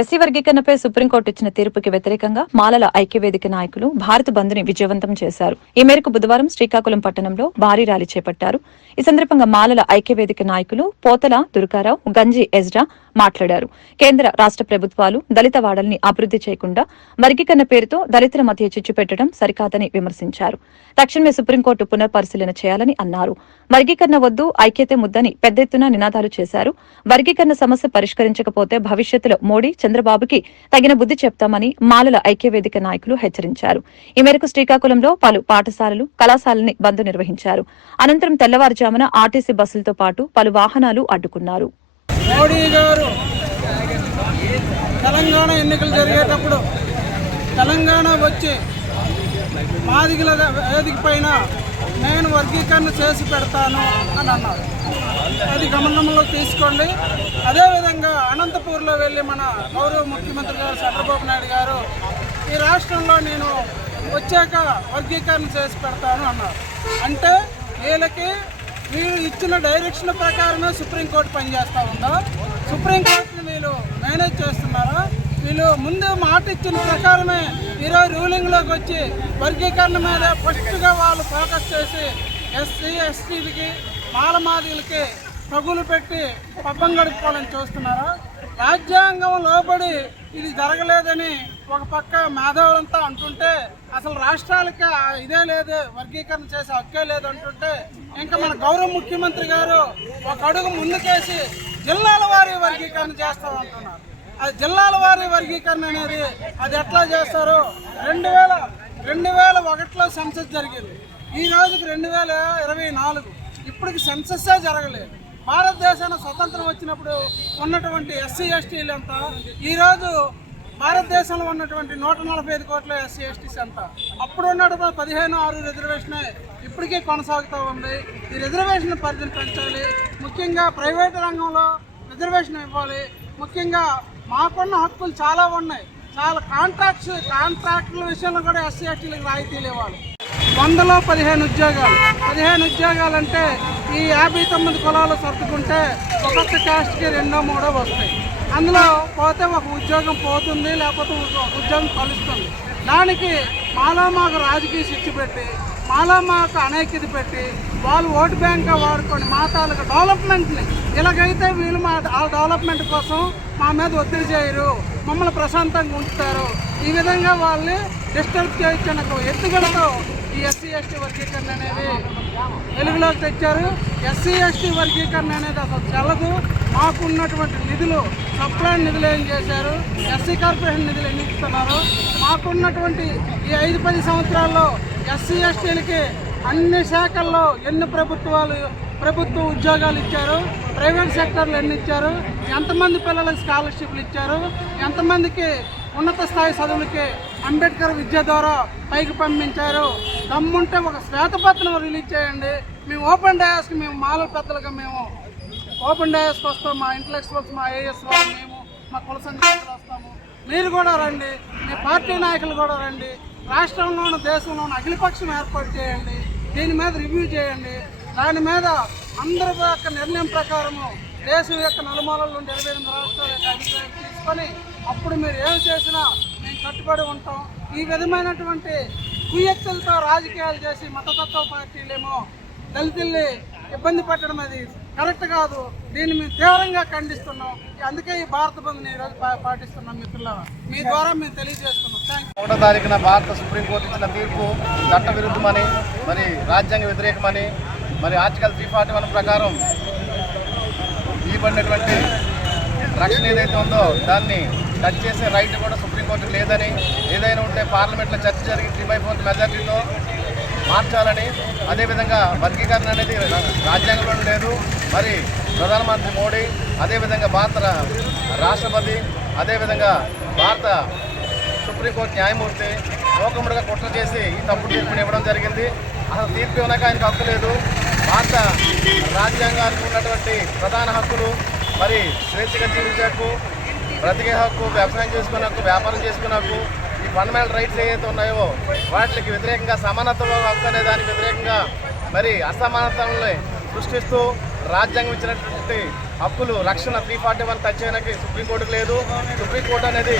SC వర్గీకరణపై supreme court ఇచ్చిన తీర్పుకి వ్యతిరేకంగా మాలల ఐక్యవేదిక నాయకులు భారత బంద్ని విజయవంతం చేశారు. ఈ మేరకు బుధవారం శ్రీకాకుళం పట్టణంలో భారీ ర్యాలీ చేపట్టారు. ఈ సందర్భంగా మాలల ఐక్యవేదిక నాయకులు పోతల దుర్గారావు గంజి ఎజ్రా మాట్లాడారు. కేంద్ర రాష్ట్ర ప్రభుత్వాలు దళిత వాడల్ని అభివృద్ధి చేయకుండా వర్గీకరణ పేరుతో దళితుల మధ్య చిచ్చు పెట్టడం సరికాదని విమర్శించారు. తక్షణమే సుప్రీంకోర్టు పునర్పరిశీలన చేయాలని అన్నారు. వర్గీకరణ వద్దు ఐక్యతే ముద్దని పెద్ద ఎత్తున నినాదాలు చేశారు. వర్గీకరణ సమస్య పరిష్కరించకపోతే భవిష్యత్తులో మోడీ చంద్రబాబుకి తగిన బుద్ధి చెప్తామని మాలల ఐక్యవేదిక నాయకులు హెచ్చరించారు. ఈ మేరకు శ్రీకాకుళంలో పలు పాఠశాలలు కళాశాలని బంద్ నిర్వహించారు. అనంతరం తెల్లవారుజామున ఆర్టీసీ బస్సులతో పాటు పలు వాహనాలు అడ్డుకున్నారు. మోడీ గారు తెలంగాణ ఎన్నికలు జరిగేటప్పుడు తెలంగాణ వచ్చి మాదిగల వేదిక పైన నేను వర్గీకరణ చేసి పెడతాను అని అన్నారు. అది గమనంలో తీసుకోండి. అదేవిధంగా అనంతపూర్లో వెళ్ళి మన గౌరవ ముఖ్యమంత్రి గారు చంద్రబాబు నాయుడు గారు ఈ రాష్ట్రంలో నేను వచ్చాక వర్గీకరణ చేసి పెడతాను అన్నారు. అంటే వీళ్ళకి వీళ్ళు ఇచ్చిన డైరెక్షన్ ప్రకారమే సుప్రీంకోర్టు పనిచేస్తూ ఉందా? సుప్రీంకోర్టుని వీళ్ళు మేనేజ్ చేస్తున్నారా? వీళ్ళు ముందు మాట ఇచ్చిన ప్రకారమే ఈరోజు రూలింగ్లోకి వచ్చి వర్గీకరణ మీద ఫస్ట్గా వాళ్ళు ఫోకస్ చేసి ఎస్సీ ఎస్టీలకి మాలమాదిలకి తగులు పెట్టి పబ్బం గడుపుకోవాలని చూస్తున్నారా? రాజ్యాంగం లోబడి ఇది జరగలేదని ఒక పక్క మేధావులంతా అంటుంటే అసలు రాష్ట్రాలకి ఇదే లేదు వర్గీకరణ చేసే హక్కే లేదు అంటుంటే ఇంకా మన గౌరవ ముఖ్యమంత్రి గారు ఒక అడుగు ముందుకేసి జిల్లాల వారి వర్గీకరణ చేస్తామంటున్నారు అది జిల్లాల వారి వర్గీకరణ అనేది అది ఎట్లా చేస్తారో రెండు వేల రెండు వేల ఒకటిలో సెన్సస్ జరిగింది. ఈ రోజుకి రెండు వేల ఇరవై నాలుగు. ఇప్పటికి సెన్సస్సే జరగలేదు. భారతదేశానికి స్వతంత్రం వచ్చినప్పుడు ఉన్నటువంటి ఎస్సీ ఎస్టీలంతా ఈరోజు భారతదేశంలో ఉన్నటువంటి నూట నలభై ఐదు కోట్ల ఎస్సీ ఎస్టీస్ ఎంత అప్పుడు ఉన్నటువంటి పదిహేను ఆరు రిజర్వేషనే ఇప్పటికీ కొనసాగుతూ ఉంది. ఈ రిజర్వేషన్ పరిధిని పెంచాలి. ముఖ్యంగా ప్రైవేట్ రంగంలో రిజర్వేషన్ ఇవ్వాలి. ముఖ్యంగా మాకున్న హక్కులు చాలా ఉన్నాయి. చాలా కాంట్రాక్ట్స్ కాంట్రాక్టుల విషయంలో కూడా ఎస్సీ ఎస్టీలకు రాయితీలు ఇవ్వాలి. వందలో పదిహేను ఉద్యోగాలు. పదిహేను ఉద్యోగాలు అంటే ఈ యాభై తొమ్మిది కులాలు సర్దుకుంటే ఒక్కొక్క క్యాస్ట్కి రెండో మూడో వస్తాయి. అందులో పోతే ఒక ఉద్యోగం పోతుంది లేకపోతే ఒక ఉద్యోగం కలుస్తుంది దానికి మాలో మాకు రాజకీయ శిక్ష పెట్టి మాలో మాకు అనైక్యత పెట్టి వాళ్ళు ఓటు బ్యాంక్గా వాడుకొని మా తాలూకా డెవలప్మెంట్ని ఇలాగైతే వీళ్ళు మా ఆ డెవలప్మెంట్ కోసం మా మీద ఒత్తిడి చేయరు మమ్మల్ని ప్రశాంతంగా ఉంచుతారు. ఈ విధంగా వాళ్ళని డిస్టర్బ్ చేయించిన ఎత్తుగడతో ఈ ఎస్సీ ఎస్టీ వర్గీకరణ అనేది వెలుగులోకి తెచ్చారు. ఎస్సీ ఎస్టీ వర్గీకరణ అనేది అసలు చెల్లదు మాకున్నటువంటి నిధులు సప్లై నిధులు ఏం చేశారు? ఎస్సీ కార్పొరేషన్ నిధులు ఎన్ని ఇస్తున్నారు? మాకున్నటువంటి ఈ ఐదు పది సంవత్సరాల్లో ఎస్సీ ఎస్టీలకి అన్ని శాఖల్లో ఎన్ని ప్రభుత్వాలు ప్రభుత్వ ఉద్యోగాలు ఇచ్చారు? ప్రైవేట్ సెక్టర్లు ఎన్ని ఇచ్చారు? ఎంతమంది పిల్లలకు స్కాలర్షిప్లు ఇచ్చారు? ఎంతమందికి ఉన్నత స్థాయి చదువులకి అంబేద్కర్ విద్య ద్వారా పైకి పంపించారు. దమ్ముంటే ఒక శ్వేతపత్రం రిలీజ్ చేయండి. మేము ఓపెన్ డయాస్కి మేము మాల పెద్దలుగా మేము ఓపెన్ డయాస్కి వస్తాం. మా ఇంటలెక్చువల్స్ మా ఏఎస్ వాళ్ళు మేము మా కుల సంఘాలు వస్తాము. మీరు కూడా రండి. మీ పార్టీ నాయకులు కూడా రండి. రాష్ట్రంలోను దేశంలోను అఖిలపక్షం ఏర్పాటు చేయండి. దీని మీద రివ్యూ చేయండి. దాని మీద అందరి యొక్క నిర్ణయం ప్రకారము దేశం యొక్క నలుమూలల నుండి ఇరవై ఎనిమిది రాష్ట్రాల యొక్క అభిప్రాయం తీసుకొని అప్పుడు మీరు ఏం చేసినా మేము కట్టుబడి ఉంటాం. ఈ విధమైనటువంటి కుయ్యక్తులతో రాజకీయాలు చేసి మతతత్వ పార్టీలేమో దళితుల్ని ఇబ్బంది పెట్టడం అది కరెక్ట్ కాదు. దీన్ని మేము తీవ్రంగా ఖండిస్తున్నాం. అందుకే ఈ భారత బంద్ని ఈరోజు పా- పాటిస్తున్నాం మిత్రుల మీ ద్వారా మేము తెలియజేస్తున్నాం. థ్యాంక్ ఒకటో తారీఖున భారత సుప్రీంకోర్టు ఇచ్చిన తీర్పు చట్ట విరుద్ధమని మరి రాజ్యాంగ వ్యతిరేకమని మరి ఆర్టికల్ త్రీ ఫార్టీ వన్ ప్రకారం ఇవ్వబడినటువంటి రక్షణ ఏదైతే ఉందో దాన్ని టచ్ చేసే రైట్ కూడా సుప్రీంకోర్టుకు లేదని ఏదైనా ఉంటే పార్లమెంట్లో చర్చ జరిగి త్రీ బై ఫోర్త్ మెజార్టీతో మార్చాలని అదేవిధంగా వర్గీకరణ అనేది రాజ్యాంగంలో లేదు. మరి ప్రధానమంత్రి మోడీ అదేవిధంగా భారత రాష్ట్రపతి అదేవిధంగా భారత సుప్రీంకోర్టు న్యాయమూర్తి లోకముడిగా కుట్ర చేసి ఈ తప్పుడు తీర్పుని ఇవ్వడం జరిగింది. అసలు తీర్పు ఇవ్వడానికి ఆయనకు హక్కు లేదు. భారత రాజ్యాంగానికి ఉన్నటువంటి ప్రధాన హక్కులు మరి స్వేచ్ఛగా జీవించకు బ్రతికే హక్కు వ్యవసాయం చేసుకునే హక్కు వ్యాపారం చేసుకునే హక్కు ఈ ఫండమెంటల్ రైట్స్ ఏవైతే ఉన్నాయో వాటికి వ్యతిరేకంగా సమానత్వం హక్కు అనే దానికి వ్యతిరేకంగా మరి అసమానతల్ని సృష్టిస్తూ రాజ్యాంగం ఇచ్చినటువంటి హక్కులు రక్షణ త్రీ ఫార్టీ వన్ టచ్ చేయడానికి సుప్రీంకోర్టుకు లేదు. సుప్రీంకోర్టు అనేది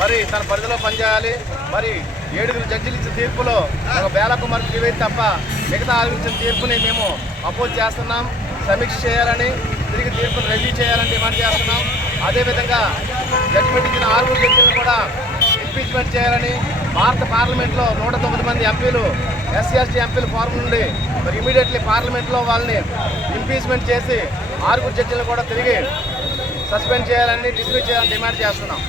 మరి తన పరిధిలో పనిచేయాలి. మరి ఏడుగురు జడ్జిలు ఇచ్చిన తీర్పులో ఒక బేలకుమార్ త్రివేది తప్ప మిగతా ఆరుగురు ఇచ్చిన తీర్పుని మేము అపోజ్ చేస్తున్నాం. సమీక్ష చేయాలని తిరిగి తీర్పును రెడీ చేయాలని డిమాండ్ చేస్తున్నాం. అదేవిధంగా జడ్జిమెంట్ ఇచ్చిన ఆరుగురు జడ్జిలను కూడా ఇంపీచ్మెంట్ చేయాలని భారత పార్లమెంట్లో నూట తొమ్మిది మంది ఎంపీలు ఎస్సీ ఎస్టీ ఎంపీల ఫారం నుండి మరి ఇమీడియట్లీ పార్లమెంట్లో వాళ్ళని ఇంపీచ్మెంట్ చేసి ఆరుగురు జడ్జిలను కూడా తిరిగి సస్పెండ్ చేయాలని డిస్మిస్ చేయాలని డిమాండ్ చేస్తున్నాం.